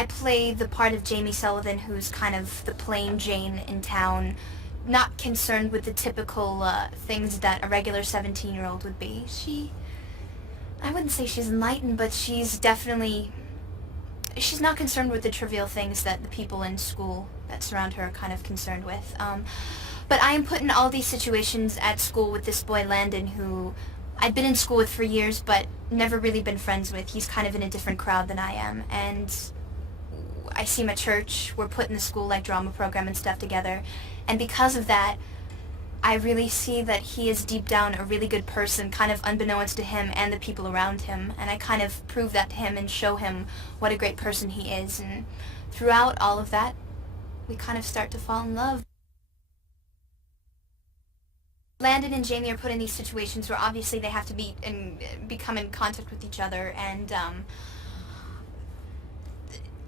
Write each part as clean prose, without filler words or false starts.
I play the part of Jamie Sullivan, who's kind of the plain Jane in town, not concerned with the typical things that a regular 17-year-old would be. I wouldn't say she's enlightened, but she's not concerned with the trivial things that the people in school that surround her are kind of concerned with. But I am put in all these situations at school with this boy Landon, who I'd been in school with for years, but never really been friends with. He's kind of in a different crowd than I am, and I see him at church. We're put in the school drama program and stuff together, and because of that, I really see that he is deep down a really good person, kind of unbeknownst to him and the people around him, and I kind of prove that to him and show him what a great person he is, and throughout all of that, we kind of start to fall in love. Landon and Jamie are put in these situations where obviously they have to meet and become in contact with each other, and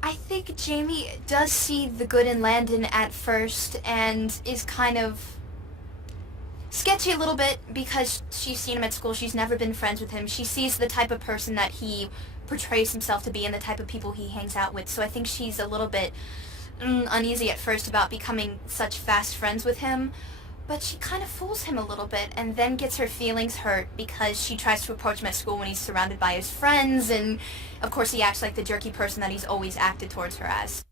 I think Jamie does see the good in Landon at first and is kind of sketchy a little bit because she's seen him at school. She's never been friends with him. She sees the type of person that he portrays himself to be and the type of people he hangs out with, so I think she's a little bit uneasy at first about becoming such fast friends with him. But she kind of fools him a little bit and then gets her feelings hurt because she tries to approach him at school when he's surrounded by his friends, and of course he acts like the jerky person that he's always acted towards her as.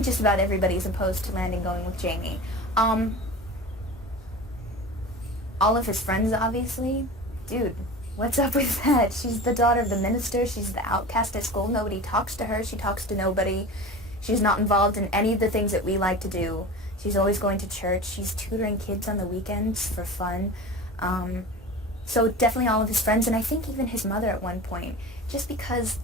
Just about everybody's opposed to Landon going with Jamie. All of his friends, obviously. Dude, what's up with that? She's the daughter of the minister. She's the outcast at school. Nobody talks to her. She talks to nobody. She's not involved in any of the things that we like to do. She's always going to church. She's tutoring kids on the weekends for fun. So definitely all of his friends, and I think even his mother at one point, just because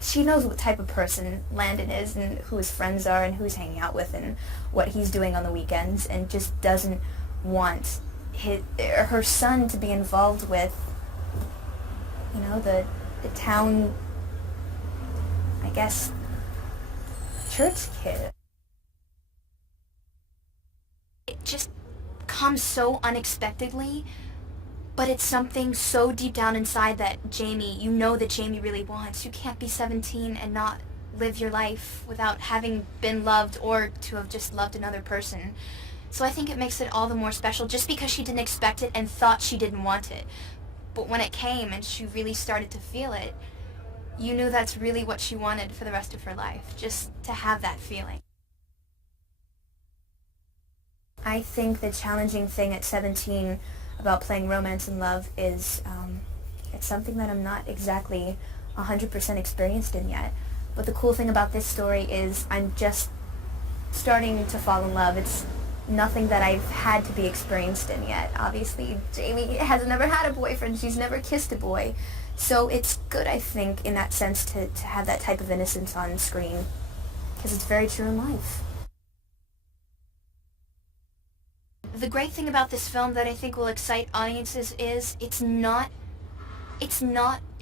she knows what type of person Landon is and who his friends are and who he's hanging out with and what he's doing on the weekends, and just doesn't want her son to be involved with, you know, the town, I guess, church kid. It just comes so unexpectedly, but it's something so deep down inside that Jamie, you know that Jamie really wants. You can't be 17 and not live your life without having been loved or to have just loved another person. So I think it makes it all the more special just because she didn't expect it and thought she didn't want it. But when it came and she really started to feel it, you knew that's really what she wanted for the rest of her life, just to have that feeling. I think the challenging thing at 17 about playing romance and love is it's something that I'm not exactly 100% experienced in yet. But the cool thing about this story is I'm just starting to fall in love. It's nothing that I've had to be experienced in yet. Obviously, Jamie has never had a boyfriend. She's never kissed a boy. So it's good, I think, in that sense, to have that type of innocence on screen, because it's very true in life. The great thing about this film that I think will excite audiences is it's not a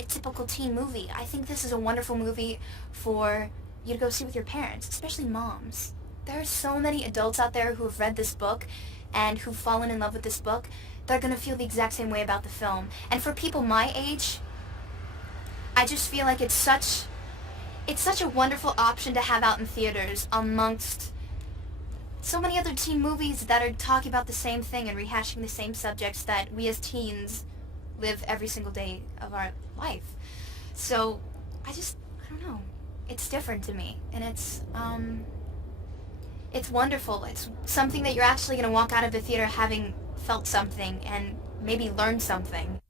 typical teen movie. I think this is a wonderful movie for you to go see with your parents, especially moms. There are so many adults out there who have read this book and who've fallen in love with this book. They're going to feel the exact same way about the film. And for people my age, I just feel like it's such a wonderful option to have out in theaters amongst so many other teen movies that are talking about the same thing and rehashing the same subjects that we as teens live every single day of our life. So I don't know. It's different to me, and it's wonderful. It's something that you're actually going to walk out of the theater having felt something and maybe learned something.